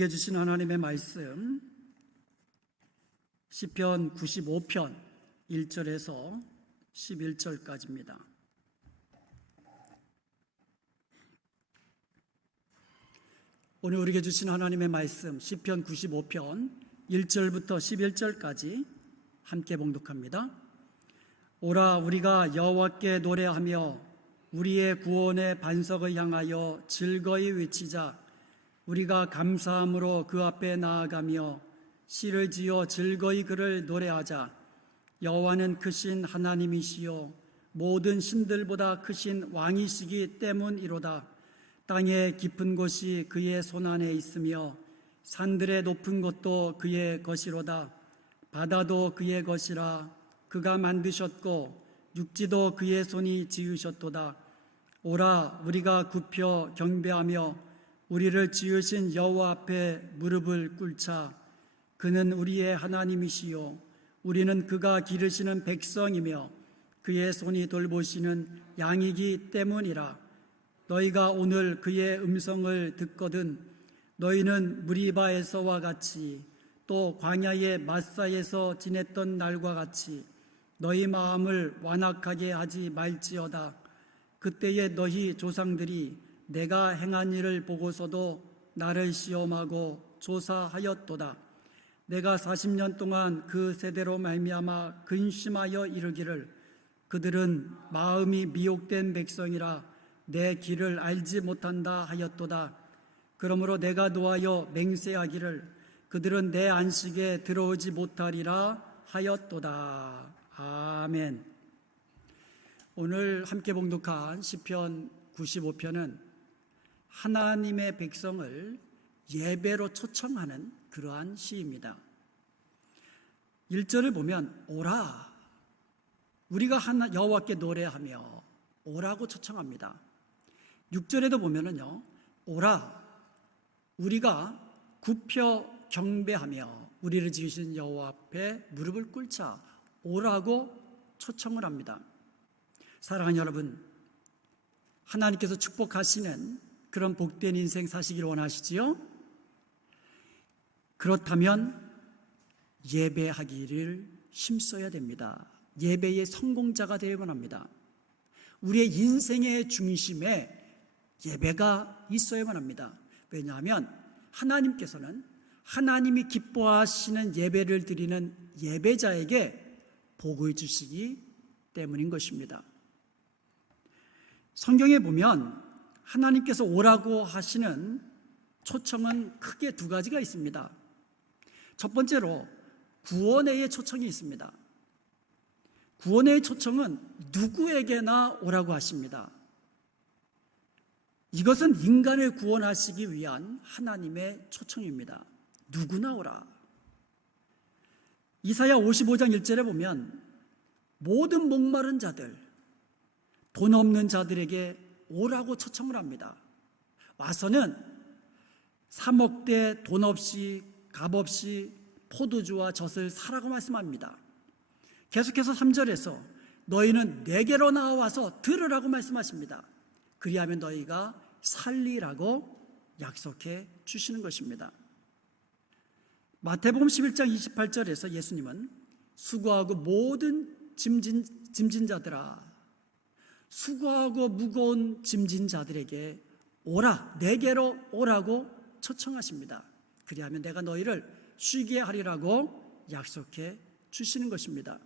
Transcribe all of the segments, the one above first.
우리에게 주신 하나님의 말씀 시편 95편 1절에서 11절까지입니다. 오늘 우리에게 주신 하나님의 말씀 시편 95편 1절부터 11절까지 함께 봉독합니다. 오라, 우리가 여호와께 노래하며 우리의 구원의 반석을 향하여 즐거이 외치자. 우리가 감사함으로 그 앞에 나아가며 시를 지어 즐거이 그를 노래하자. 여호와는 크신 하나님이시요 모든 신들보다 크신 왕이시기 때문이로다. 땅의 깊은 곳이 그의 손안에 있으며 산들의 높은 곳도 그의 것이로다. 바다도 그의 것이라. 그가 만드셨고 육지도 그의 손이 지으셨도다. 오라, 우리가 굽혀 경배하며 우리를 지으신 여호와 앞에 무릎을 꿇자. 그는 우리의 하나님이시요 우리는 그가 기르시는 백성이며 그의 손이 돌보시는 양이기 때문이라. 너희가 오늘 그의 음성을 듣거든 너희는 무리바에서와 같이 또 광야의 마사에서 지냈던 날과 같이 너희 마음을 완악하게 하지 말지어다. 그때에 너희 조상들이 내가 행한 일을 보고서도 나를 시험하고 조사하였도다. 내가 40년 동안 그 세대로 말미암아 근심하여 이르기를 그들은 마음이 미혹된 백성이라 내 길을 알지 못한다 하였도다. 그러므로 내가 노하여 맹세하기를 그들은 내 안식에 들어오지 못하리라 하였도다. 아멘. 오늘 함께 봉독한 시편 95편은 하나님의 백성을 예배로 초청하는 그러한 시입니다. 1절을 보면 오라, 우리가 여호와께 노래하며 오라고 초청합니다. 6절에도 보면은요, 오라, 우리가 굽혀 경배하며 우리를 지으신 여호와 앞에 무릎을 꿇자. 오라고 초청을 합니다. 사랑하는 여러분, 하나님께서 축복하시는 그런 복된 인생 사시기를 원하시지요? 그렇다면 예배하기를 힘써야 됩니다. 예배의 성공자가 되어야만 합니다. 우리의 인생의 중심에 예배가 있어야만 합니다. 왜냐하면 하나님께서는 하나님이 기뻐하시는 예배를 드리는 예배자에게 복을 주시기 때문인 것입니다. 성경에 보면 하나님께서 오라고 하시는 초청은 크게 두 가지가 있습니다. 첫 번째로 구원의 초청이 있습니다. 구원의 초청은 누구에게나 오라고 하십니다. 이것은 인간을 구원하시기 위한 하나님의 초청입니다. 누구나 오라. 이사야 55장 1절에 보면 모든 목마른 자들, 돈 없는 자들에게 오라고 초청을 합니다. 와서는 사 먹되 돈 없이 값 없이 포도주와 젖을 사라고 말씀합니다. 계속해서 3절에서 너희는 내게로 나와서 들으라고 말씀하십니다. 그리하면 너희가 살리라고 약속해 주시는 것입니다. 마태복음 11장 28절에서 예수님은 수고하고 모든 짐진 자들아, 수고하고 무거운 짐진 자들에게 오라, 내게로 오라고 초청하십니다. 그리하면 내가 너희를 쉬게 하리라고 약속해 주시는 것입니다.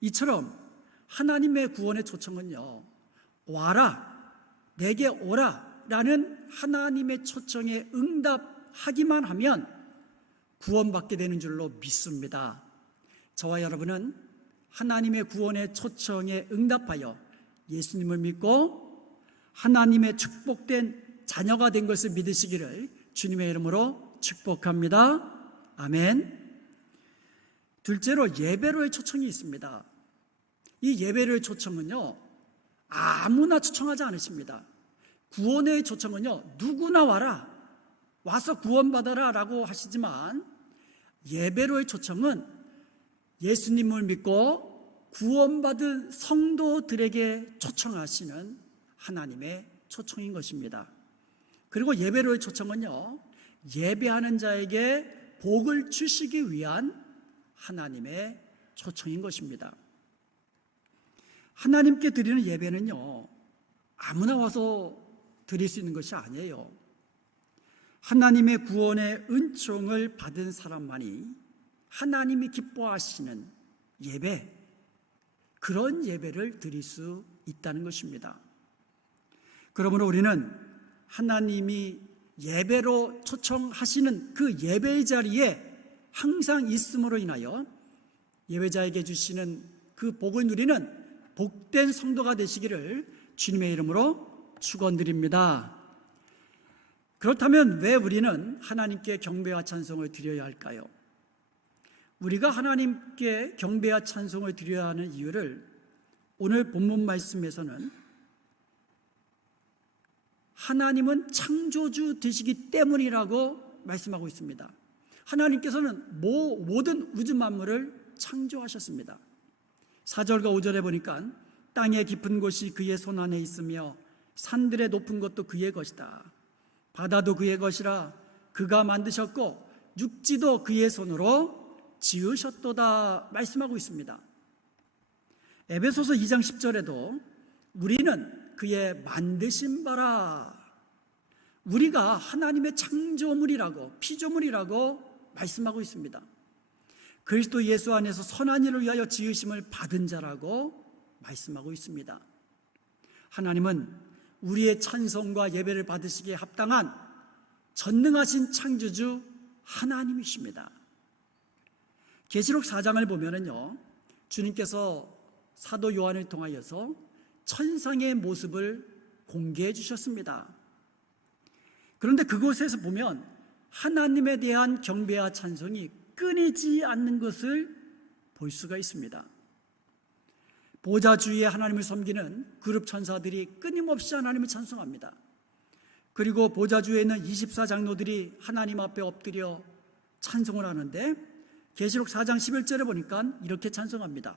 이처럼 하나님의 구원의 초청은요, 와라, 내게 오라 라는 하나님의 초청에 응답하기만 하면 구원받게 되는 줄로 믿습니다. 저와 여러분은 하나님의 구원의 초청에 응답하여 예수님을 믿고 하나님의 축복된 자녀가 된 것을 믿으시기를 주님의 이름으로 축복합니다. 아멘. 둘째로 예배로의 초청이 있습니다. 이 예배로의 초청은요, 아무나 초청하지 않으십니다. 구원의 초청은요, 누구나 와라, 와서 구원받아라 라고 하시지만 예배로의 초청은 예수님을 믿고 구원받은 성도들에게 초청하시는 하나님의 초청인 것입니다. 그리고 예배로의 초청은요, 예배하는 자에게 복을 주시기 위한 하나님의 초청인 것입니다. 하나님께 드리는 예배는요, 아무나 와서 드릴 수 있는 것이 아니에요. 하나님의 구원의 은총을 받은 사람만이 하나님이 기뻐하시는 예배, 그런 예배를 드릴 수 있다는 것입니다. 그러므로 우리는 하나님이 예배로 초청하시는 그 예배의 자리에 항상 있음으로 인하여 예배자에게 주시는 그 복을 누리는 복된 성도가 되시기를 주님의 이름으로 축원드립니다. 그렇다면 왜 우리는 하나님께 경배와 찬송을 드려야 할까요? 우리가 하나님께 경배와 찬송을 드려야 하는 이유를 오늘 본문 말씀에서는 하나님은 창조주 되시기 때문이라고 말씀하고 있습니다. 하나님께서는 모든 우주 만물을 창조하셨습니다. 4절과 5절에 보니까 땅의 깊은 곳이 그의 손 안에 있으며 산들의 높은 것도 그의 것이다. 바다도 그의 것이라 그가 만드셨고 육지도 그의 손으로 지으셨도다 말씀하고 있습니다. 에베소서 2장 10절에도 우리는 그의 만드신 바라, 우리가 하나님의 창조물이라고, 피조물이라고 말씀하고 있습니다. 그리스도 예수 안에서 선한 일을 위하여 지으심을 받은 자라고 말씀하고 있습니다. 하나님은 우리의 찬송과 예배를 받으시기에 합당한 전능하신 창조주 하나님이십니다. 계시록 4장을 보면은요, 주님께서 사도 요한을 통하여서 천상의 모습을 공개해 주셨습니다. 그런데 그곳에서 보면 하나님에 대한 경배와 찬송이 끊이지 않는 것을 볼 수가 있습니다. 보좌 주위에 하나님을 섬기는 그룹 천사들이 끊임없이 하나님을 찬송합니다. 그리고 보좌 주위에 있는 24장로들이 하나님 앞에 엎드려 찬송을 하는데 계시록 4장 11절에 보니까 이렇게 찬송합니다.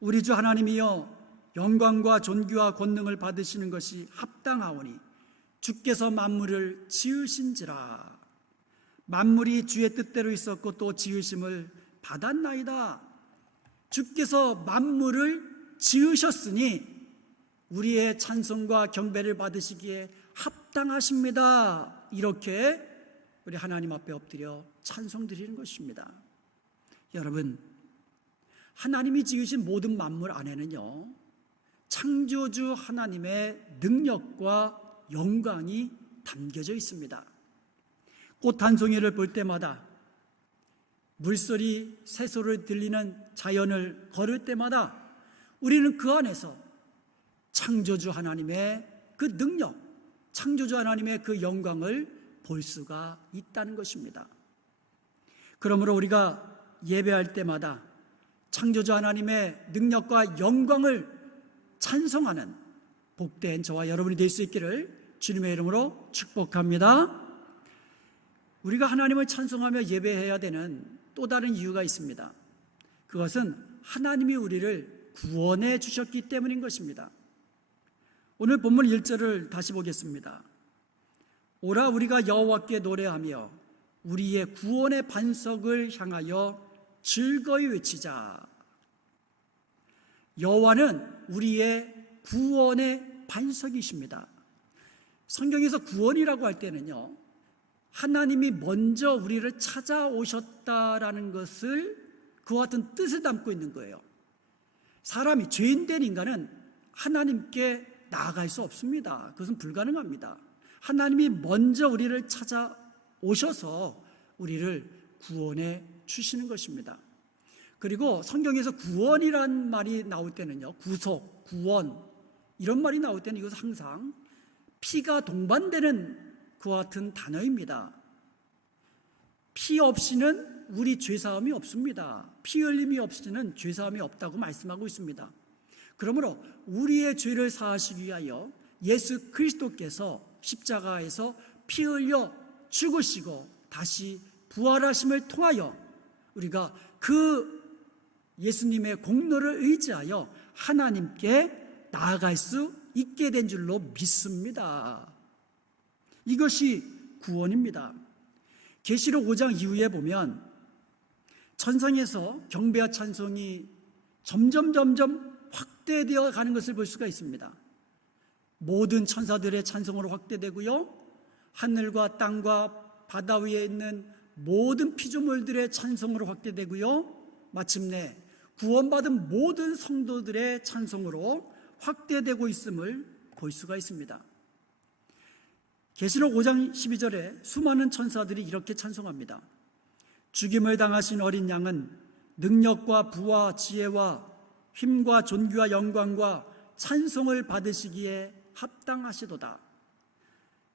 우리 주 하나님이여, 영광과 존귀와 권능을 받으시는 것이 합당하오니 주께서 만물을 지으신지라. 만물이 주의 뜻대로 있었고 또 지으심을 받았나이다. 주께서 만물을 지으셨으니 우리의 찬송과 경배를 받으시기에 합당하십니다. 이렇게 우리 하나님 앞에 엎드려 찬송 드리는 것입니다. 여러분, 하나님이 지으신 모든 만물 안에는요, 창조주 하나님의 능력과 영광이 담겨져 있습니다. 꽃 한 송이를 볼 때마다, 물소리, 새소리 들리는 자연을 걸을 때마다 우리는 그 안에서 창조주 하나님의 그 능력, 창조주 하나님의 그 영광을 볼 수가 있다는 것입니다. 그러므로 우리가 예배할 때마다 창조주 하나님의 능력과 영광을 찬송하는 복된 저와 여러분이 될 수 있기를 주님의 이름으로 축복합니다. 우리가 하나님을 찬송하며 예배해야 되는 또 다른 이유가 있습니다. 그것은 하나님이 우리를 구원해 주셨기 때문인 것입니다. 오늘 본문 1절을 다시 보겠습니다. 오라 우리가 여호와께 노래하며 우리의 구원의 반석을 향하여 즐거이 외치자. 여호와는 우리의 구원의 반석이십니다. 성경에서 구원이라고 할 때는요, 하나님이 먼저 우리를 찾아오셨다라는 것을, 그와 같은 뜻을 담고 있는 거예요. 사람이, 죄인된 인간은 하나님께 나아갈 수 없습니다. 그것은 불가능합니다. 하나님이 먼저 우리를 찾아오셔서 우리를 구원해 주시는 것입니다. 그리고 성경에서 구원이란 말이 나올 때는요, 구속, 구원 이런 말이 나올 때는 이것은 항상 피가 동반되는 그와 같은 단어입니다. 피 없이는 우리 죄사함이 없습니다. 피 흘림이 없이는 죄사함이 없다고 말씀하고 있습니다. 그러므로 우리의 죄를 사하시기 위하여 예수 그리스도께서 십자가에서 피 흘려 죽으시고 다시 부활하심을 통하여 우리가 그 예수님의 공로를 의지하여 하나님께 나아갈 수 있게 된 줄로 믿습니다. 이것이 구원입니다. 계시록 5장 이후에 보면 천상에서 경배와 찬송이 점점 확대되어 가는 것을 볼 수가 있습니다. 모든 천사들의 찬송으로 확대되고요, 하늘과 땅과 바다 위에 있는 모든 피조물들의 찬송으로 확대되고요, 마침내 구원받은 모든 성도들의 찬송으로 확대되고 있음을 볼 수가 있습니다. 계시록 5장 12절에 수많은 천사들이 이렇게 찬송합니다. 죽임을 당하신 어린 양은 능력과 부와 지혜와 힘과 존귀와 영광과 찬송을 받으시기에 합당하시도다.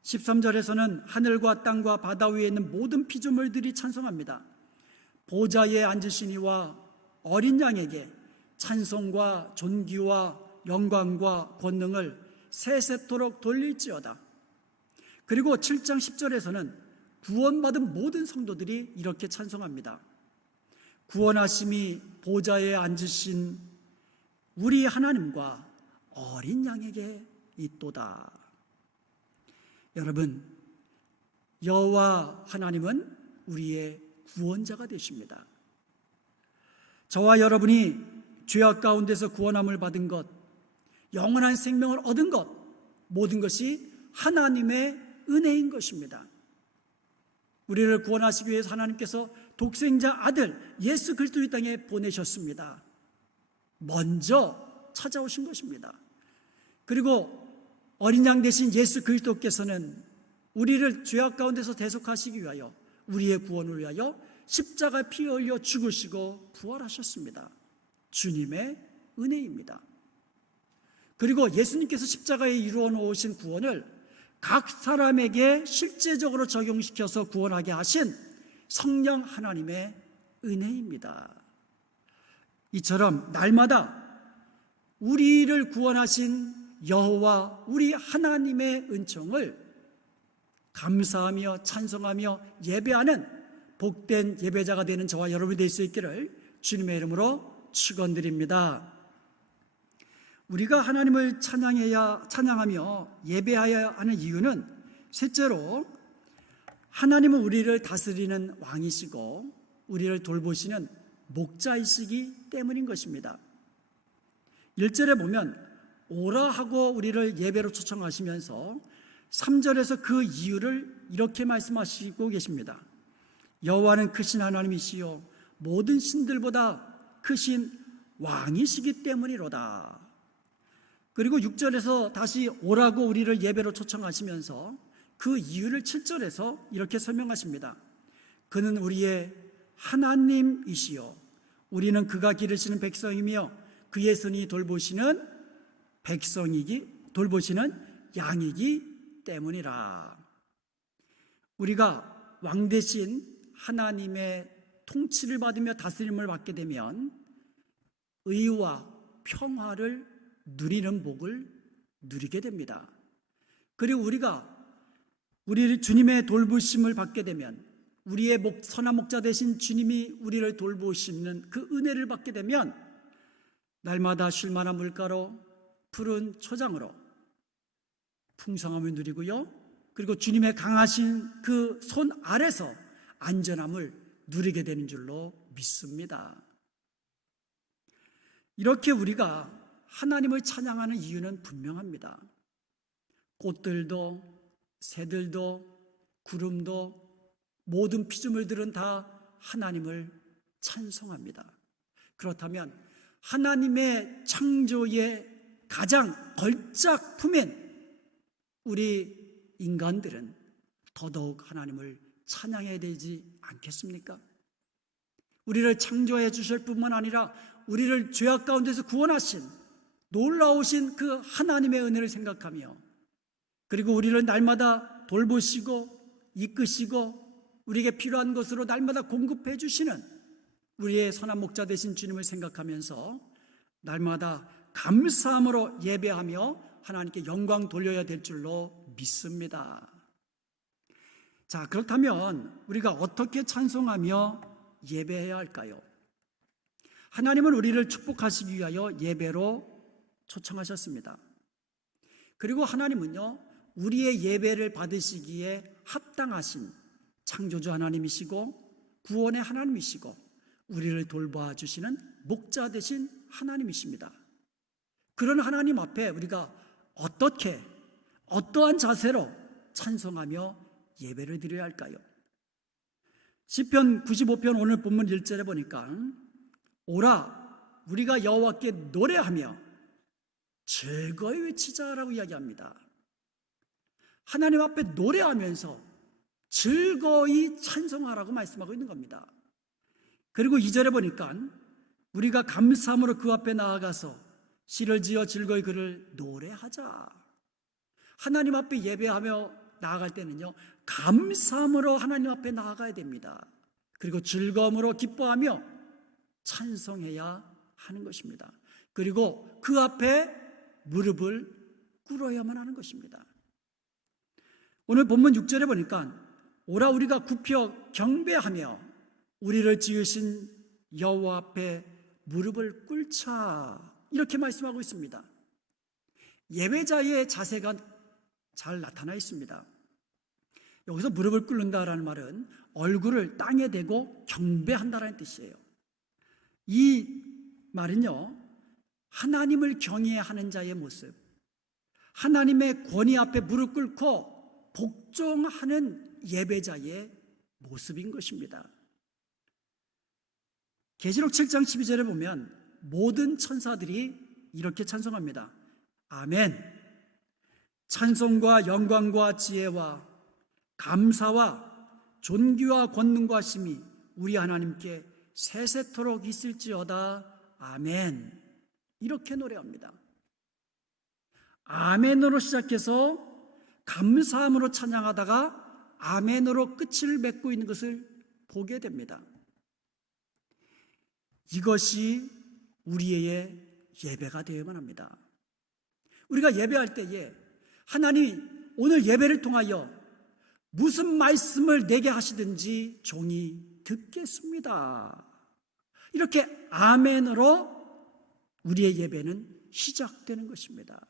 13절에서는 하늘과 땅과 바다 위에 있는 모든 피조물들이 찬송합니다. 보좌에 앉으신 이와 어린 양에게 찬송과 존귀와 영광과 권능을 세세토록 돌릴지어다. 그리고 7장 10절에서는 구원받은 모든 성도들이 이렇게 찬송합니다. 구원하심이 보좌에 앉으신 우리 하나님과 어린 양에게 있도다. 여러분, 여호와 하나님은 우리의 구원자가 되십니다. 저와 여러분이 죄악 가운데서 구원함을 받은 것, 영원한 생명을 얻은 것, 모든 것이 하나님의 은혜인 것입니다. 우리를 구원하시기 위해서 하나님께서 독생자 아들 예수 그리스도 이 땅에 보내셨습니다. 먼저 찾아오신 것입니다. 그리고 어린 양 대신 예수 그리스도께서는 우리를 죄악 가운데서 대속하시기 위하여, 우리의 구원을 위하여 십자가 피 흘려 죽으시고 부활하셨습니다. 주님의 은혜입니다. 그리고 예수님께서 십자가에 이루어 놓으신 구원을 각 사람에게 실제적으로 적용시켜서 구원하게 하신 성령 하나님의 은혜입니다. 이처럼 날마다 우리를 구원하신 여호와 우리 하나님의 은총을 감사하며 찬송하며 예배하는 복된 예배자가 되는 저와 여러분이 될 수 있기를 주님의 이름으로 축원드립니다. 우리가 하나님을 찬양하며 예배해야 하는 이유는 셋째로, 하나님은 우리를 다스리는 왕이시고 우리를 돌보시는 목자이시기 때문인 것입니다. 1절에 보면 오라 하고 우리를 예배로 초청하시면서 3절에서 그 이유를 이렇게 말씀하시고 계십니다. 여호와는 크신 하나님이시요 모든 신들보다 크신 왕이시기 때문이로다. 그리고 6절에서 다시 오라고 우리를 예배로 초청하시면서 그 이유를 7절에서 이렇게 설명하십니다. 그는 우리의 하나님이시요 우리는 그가 기르시는 백성이며 그의 손이 돌보시는 양이기 때문이라. 우리가 왕 대신 하나님의 통치를 받으며 다스림을 받게 되면 의와 평화를 누리는 복을 누리게 됩니다. 그리고 우리를 주님의 돌보심을 받게 되면, 우리의 선한 목자 되신 주님이 우리를 돌보시는 그 은혜를 받게 되면 날마다 쉴만한 물가로 푸른 초장으로 풍성함을 누리고요, 그리고 주님의 강하신 그 손 아래서 안전함을 누리게 되는 줄로 믿습니다. 이렇게 우리가 하나님을 찬양하는 이유는 분명합니다. 꽃들도 새들도 구름도 모든 피조물들은 다 하나님을 찬송합니다. 그렇다면 하나님의 창조의 가장 걸작품인 우리 인간들은 더더욱 하나님을 찬양해야 되지 않겠습니까? 우리를 창조해 주실 뿐만 아니라 우리를 죄악 가운데서 구원하신 놀라우신 그 하나님의 은혜를 생각하며, 그리고 우리를 날마다 돌보시고 이끄시고 우리에게 필요한 것으로 날마다 공급해 주시는 우리의 선한 목자 되신 주님을 생각하면서 날마다 감사함으로 예배하며 하나님께 영광 돌려야 될 줄로 믿습니다. 자, 그렇다면 우리가 어떻게 찬송하며 예배해야 할까요? 하나님은 우리를 축복하시기 위하여 예배로 초청하셨습니다. 그리고 하나님은요, 우리의 예배를 받으시기에 합당하신 창조주 하나님이시고 구원의 하나님이시고 우리를 돌봐 주시는 목자 되신 하나님이십니다. 그런 하나님 앞에 우리가 어떻게, 어떠한 자세로 찬송하며 예배를 드려야 할까요? 시편 95편 오늘 본문 1절에 보니까 오라 우리가 여호와께 노래하며 즐거이 외치자라고 이야기합니다. 하나님 앞에 노래하면서 즐거이 찬송하라고 말씀하고 있는 겁니다. 그리고 2절에 보니까 우리가 감사함으로 그 앞에 나아가서 시를 지어 즐거이 그를 노래하자. 하나님 앞에 예배하며 나아갈 때는요, 감사함으로 하나님 앞에 나아가야 됩니다. 그리고 즐거움으로 기뻐하며 찬송해야 하는 것입니다. 그리고 그 앞에 무릎을 꿇어야만 하는 것입니다. 오늘 본문 6절에 보니까 오라 우리가 굽혀 경배하며 우리를 지으신 여호와 앞에 무릎을 꿇자 이렇게 말씀하고 있습니다. 예배자의 자세가 잘 나타나 있습니다. 여기서 무릎을 꿇는다라는 말은 얼굴을 땅에 대고 경배한다라는 뜻이에요. 이 말은요, 하나님을 경외하는 자의 모습, 하나님의 권위 앞에 무릎 꿇고 복종하는 예배자의 모습인 것입니다. 계시록 7장 12절에 보면 모든 천사들이 이렇게 찬송합니다. 아멘. 찬송과 영광과 지혜와 감사와 존귀와 권능과 심이 우리 하나님께 세세토록 있을지어다. 아멘. 이렇게 노래합니다. 아멘으로 시작해서 감사함으로 찬양하다가 아멘으로 끝을 맺고 있는 것을 보게 됩니다. 이것이 우리의 예배가 되어야만 합니다. 우리가 예배할 때에 하나님 오늘 예배를 통하여 무슨 말씀을 내게 하시든지 종이 듣겠습니다. 이렇게 아멘으로 우리의 예배는 시작되는 것입니다.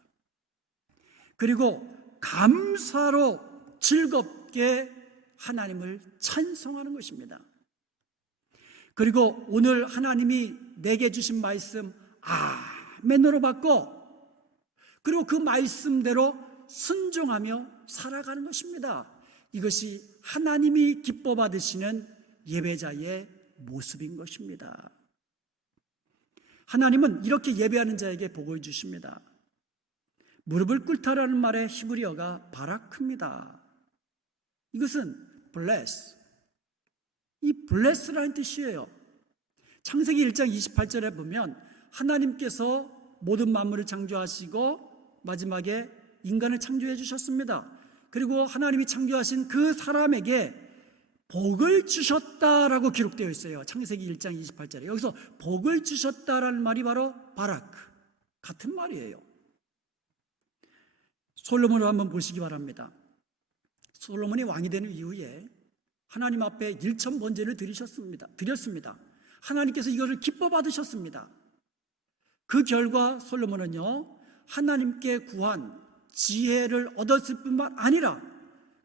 그리고 감사로 즐겁게 하나님을 찬송하는 것입니다. 그리고 오늘 하나님이 내게 주신 말씀 아멘으로 받고 그리고 그 말씀대로 순종하며 살아가는 것입니다. 이것이 하나님이 기뻐 받으시는 예배자의 모습인 것입니다. 하나님은 이렇게 예배하는 자에게 복을 주십니다. 무릎을 꿇다라는 말의 히브리어가 바라크입니다. 이것은 bless, 이 bless라는 뜻이에요. 창세기 1장 28절에 보면 하나님께서 모든 만물을 창조하시고 마지막에 인간을 창조해 주셨습니다. 그리고 하나님이 창조하신 그 사람에게 복을 주셨다라고 기록되어 있어요. 창세기 1장 28절에. 여기서 복을 주셨다라는 말이 바로 바라크, 같은 말이에요. 솔로몬을 한번 보시기 바랍니다. 솔로몬이 왕이 되는 이후에 하나님 앞에 일천 번제를 드렸습니다. 하나님께서 이것을 기뻐 받으셨습니다. 그 결과 솔로몬은요, 하나님께 구한 지혜를 얻었을 뿐만 아니라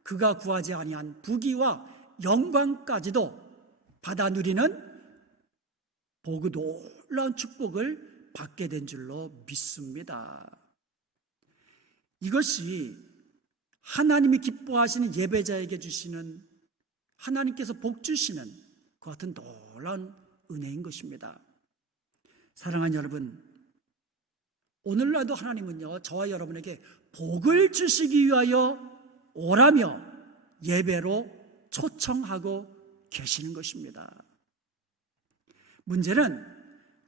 그가 구하지 아니한 부귀와 영광까지도 받아 누리는 복의 놀라운 축복을 받게 된 줄로 믿습니다. 이것이 하나님이 기뻐하시는 예배자에게 주시는, 하나님께서 복 주시는 그 같은 놀라운 은혜인 것입니다. 사랑하는 여러분, 오늘날도 하나님은요, 저와 여러분에게 복을 주시기 위하여 오라며 예배로 초청하고 계시는 것입니다. 문제는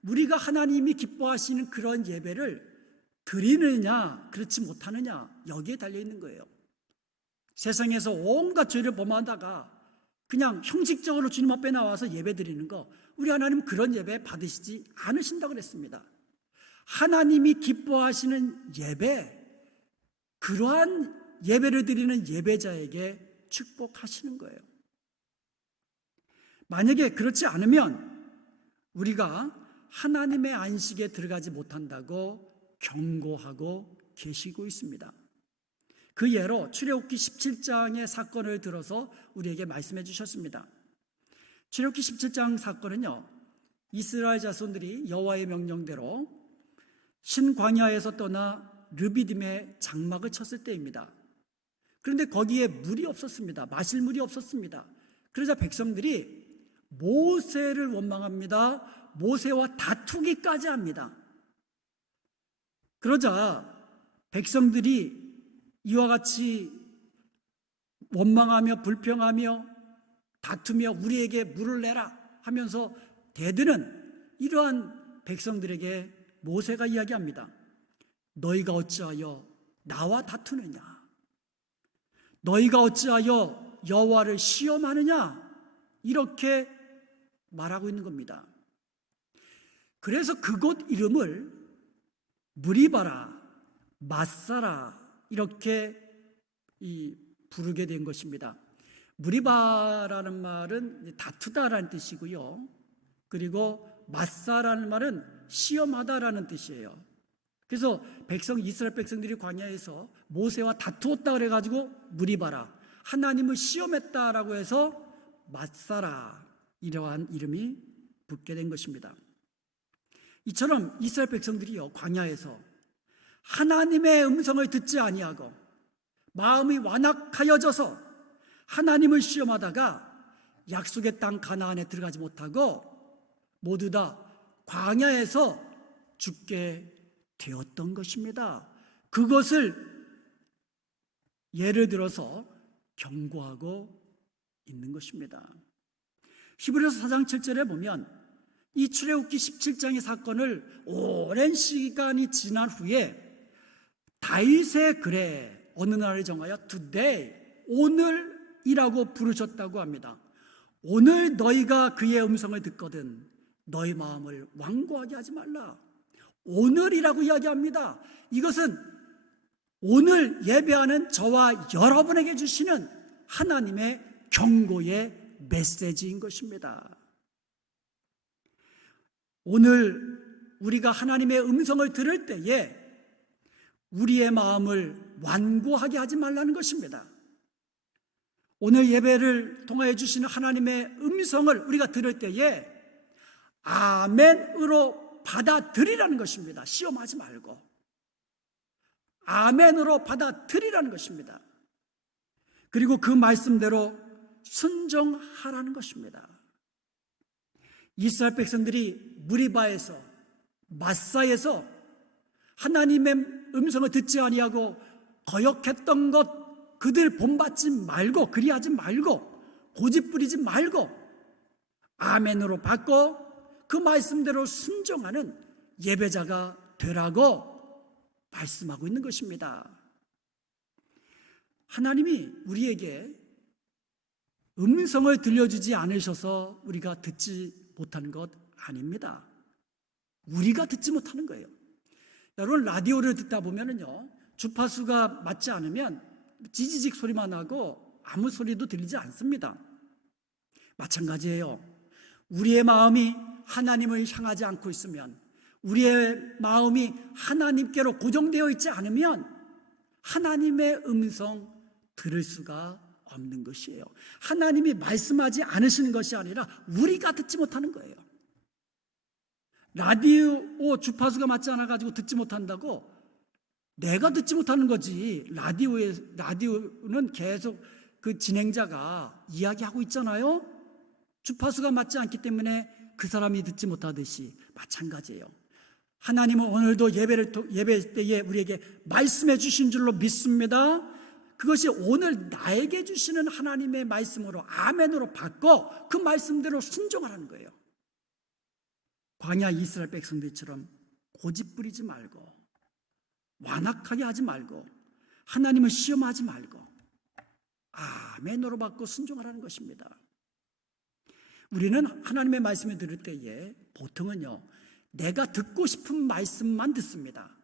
우리가 하나님이 기뻐하시는 그런 예배를 드리느냐 그렇지 못하느냐, 여기에 달려있는 거예요. 세상에서 온갖 죄를 범하다가 그냥 형식적으로 주님 앞에 나와서 예배 드리는 거, 우리 하나님 그런 예배 받으시지 않으신다고 그랬습니다. 하나님이 기뻐하시는 예배, 그러한 예배를 드리는 예배자에게 축복하시는 거예요. 만약에 그렇지 않으면 우리가 하나님의 안식에 들어가지 못한다고 경고하고 계시고 있습니다. 그 예로 출애굽기 17장의 사건을 들어서 우리에게 말씀해 주셨습니다. 출애굽기 17장 사건은요, 이스라엘 자손들이 여호와의 명령대로 신광야에서 떠나 르비딤의 장막을 쳤을 때입니다. 그런데 거기에 물이 없었습니다. 마실 물이 없었습니다. 그러자 백성들이 모세를 원망합니다. 모세와 다투기까지 합니다. 그러자 백성들이 이와 같이 원망하며 불평하며 다투며 우리에게 물을 내라 하면서 대드는 이러한 백성들에게 모세가 이야기합니다. 너희가 어찌하여 나와 다투느냐? 너희가 어찌하여 여호와를 시험하느냐? 이렇게 말하고 있는 겁니다. 그래서 그곳 이름을 무리바라, 마사라 이렇게 부르게 된 것입니다. 무리바라는 말은 다투다라는 뜻이고요. 그리고 마사라는 말은 시험하다라는 뜻이에요. 그래서 이스라엘 백성들이 광야에서 모세와 다투었다 그래가지고 무리바라, 하나님을 시험했다라고 해서 마사라 이러한 이름이 붙게 된 것입니다. 이처럼 이스라엘 백성들이요, 광야에서 하나님의 음성을 듣지 아니하고 마음이 완악하여져서 하나님을 시험하다가 약속의 땅 가나안에 들어가지 못하고 모두 다 광야에서 죽게 되었던 것입니다. 그것을 예를 들어서 경고하고 있는 것입니다. 히브리서 4장 7절에 보면 이 출애굽기 17장의 사건을 오랜 시간이 지난 후에 다윗의 글에 어느 날을 정하여 today, 오늘이라고 부르셨다고 합니다. 오늘 너희가 그의 음성을 듣거든 너희 마음을 완고하게 하지 말라. 오늘이라고 이야기합니다. 이것은 오늘 예배하는 저와 여러분에게 주시는 하나님의 경고의 메시지인 것입니다. 오늘 우리가 하나님의 음성을 들을 때에 우리의 마음을 완고하게 하지 말라는 것입니다. 오늘 예배를 통하여 주시는 하나님의 음성을 우리가 들을 때에 아멘으로 받아들이라는 것입니다. 시험하지 말고 아멘으로 받아들이라는 것입니다. 그리고 그 말씀대로 순종하라는 것입니다. 이스라엘 백성들이 무리바에서 마사에서 하나님의 음성을 듣지 아니하고 거역했던 것 그들 본받지 말고 그리하지 말고 고집부리지 말고 아멘으로 받고 그 말씀대로 순종하는 예배자가 되라고 말씀하고 있는 것입니다. 하나님이 우리에게 음성을 들려주지 않으셔서 우리가 듣지 못하는 것 아닙니다. 우리가 듣지 못하는 거예요. 여러분 라디오를 듣다 보면은요, 주파수가 맞지 않으면 지지직 소리만 나고 아무 소리도 들리지 않습니다. 마찬가지예요. 우리의 마음이 하나님을 향하지 않고 있으면, 우리의 마음이 하나님께로 고정되어 있지 않으면 하나님의 음성 들을 수가 없는 것이에요. 하나님이 말씀하지 않으시는 것이 아니라 우리가 듣지 못하는 거예요. 라디오 주파수가 맞지 않아가지고 듣지 못한다고 내가 듣지 못하는 거지. 라디오는 계속 그 진행자가 이야기하고 있잖아요. 주파수가 맞지 않기 때문에 그 사람이 듣지 못하듯이 마찬가지예요. 하나님은 오늘도 예배 때에 우리에게 말씀해 주신 줄로 믿습니다. 그것이 오늘 나에게 주시는 하나님의 말씀으로 아멘으로 받고 그 말씀대로 순종하라는 거예요. 광야 이스라엘 백성들처럼 고집 부리지 말고 완악하게 하지 말고 하나님을 시험하지 말고 아멘으로 받고 순종하라는 것입니다. 우리는 하나님의 말씀을 들을 때에 보통은요, 내가 듣고 싶은 말씀만 듣습니다.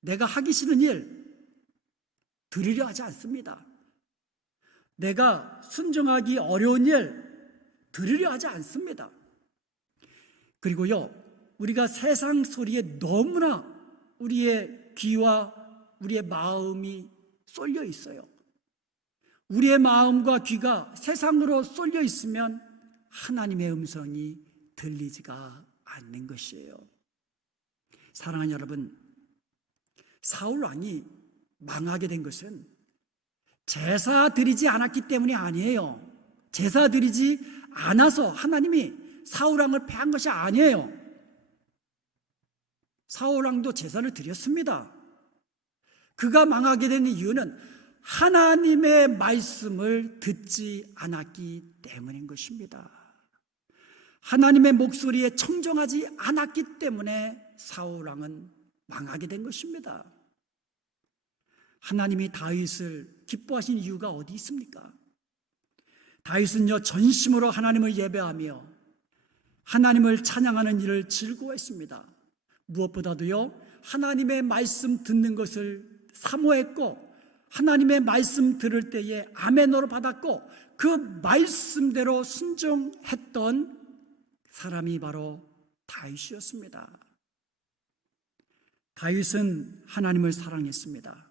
내가 하기 싫은 일 들으려 하지 않습니다. 내가 순종하기 어려운 일 들으려 하지 않습니다. 그리고요, 우리가 세상 소리에 너무나 우리의 귀와 우리의 마음이 쏠려 있어요. 우리의 마음과 귀가 세상으로 쏠려 있으면 하나님의 음성이 들리지가 않는 것이에요. 사랑하는 여러분, 사울 왕이 망하게 된 것은 제사 드리지 않았기 때문이 아니에요. 제사 드리지 않아서 하나님이 사울 왕을 패한 것이 아니에요. 사울 왕도 제사를 드렸습니다. 그가 망하게 된 이유는 하나님의 말씀을 듣지 않았기 때문인 것입니다. 하나님의 목소리에 청정하지 않았기 때문에 사울 왕은 망하게 된 것입니다. 하나님이 다윗을 기뻐하신 이유가 어디 있습니까? 다윗은요, 전심으로 하나님을 예배하며 하나님을 찬양하는 일을 즐거워했습니다. 무엇보다도요, 하나님의 말씀 듣는 것을 사모했고, 하나님의 말씀 들을 때에 아멘으로 받았고, 그 말씀대로 순종했던 사람이 바로 다윗이었습니다. 다윗은 하나님을 사랑했습니다.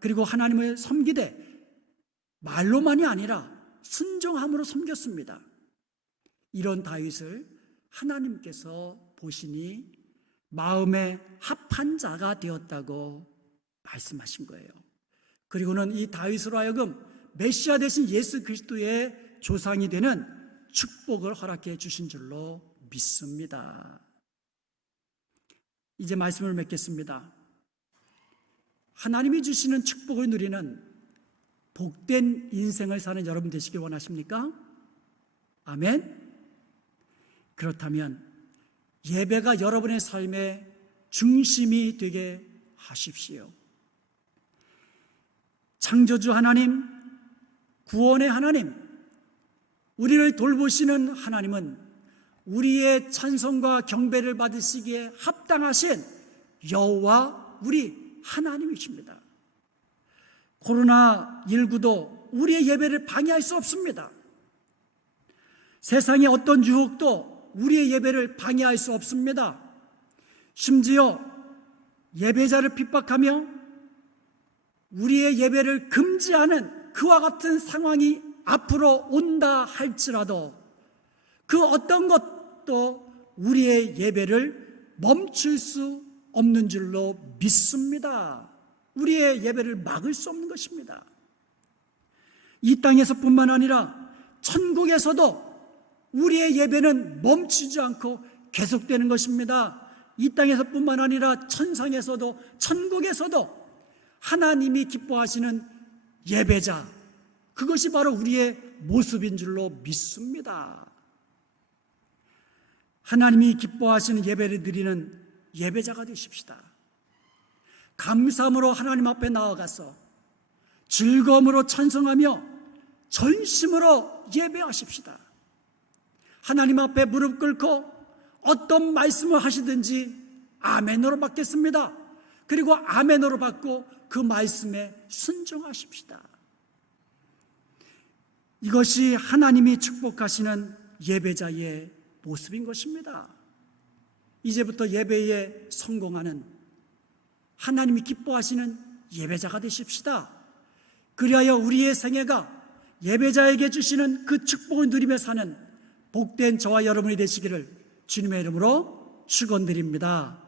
그리고 하나님을 섬기되 말로만이 아니라 순종함으로 섬겼습니다. 이런 다윗을 하나님께서 보시니 마음에 합한 자가 되었다고 말씀하신 거예요. 그리고는 이 다윗으로 하여금 메시아 되신 예수 그리스도의 조상이 되는 축복을 허락해 주신 줄로 믿습니다. 이제 말씀을 맺겠습니다. 하나님이 주시는 축복을 누리는 복된 인생을 사는 여러분 되시길 원하십니까? 아멘? 그렇다면 예배가 여러분의 삶의 중심이 되게 하십시오. 창조주 하나님, 구원의 하나님, 우리를 돌보시는 하나님은 우리의 찬송과 경배를 받으시기에 합당하신 여호와 우리 하나님이십니다. 코로나19도 우리의 예배를 방해할 수 없습니다. 세상의 어떤 유혹도 우리의 예배를 방해할 수 없습니다. 심지어 예배자를 핍박하며 우리의 예배를 금지하는 그와 같은 상황이 앞으로 온다 할지라도 그 어떤 것도 우리의 예배를 멈출 수 없는 줄로 믿습니다. 우리의 예배를 막을 수 없는 것입니다. 이 땅에서뿐만 아니라 천국에서도 우리의 예배는 멈추지 않고 계속되는 것입니다. 이 땅에서뿐만 아니라 천상에서도 천국에서도 하나님이 기뻐하시는 예배자, 그것이 바로 우리의 모습인 줄로 믿습니다. 하나님이 기뻐하시는 예배를 드리는 예배자가 되십시다. 감사함으로 하나님 앞에 나아가서 즐거움으로 찬송하며 전심으로 예배하십시다. 하나님 앞에 무릎 꿇고 어떤 말씀을 하시든지 아멘으로 받겠습니다. 그리고 아멘으로 받고 그 말씀에 순종하십시다. 이것이 하나님이 축복하시는 예배자의 모습인 것입니다. 이제부터 예배에 성공하는 하나님이 기뻐하시는 예배자가 되십시다. 그리하여 우리의 생애가 예배자에게 주시는 그 축복을 누리며 사는 복된 저와 여러분이 되시기를 주님의 이름으로 축원드립니다.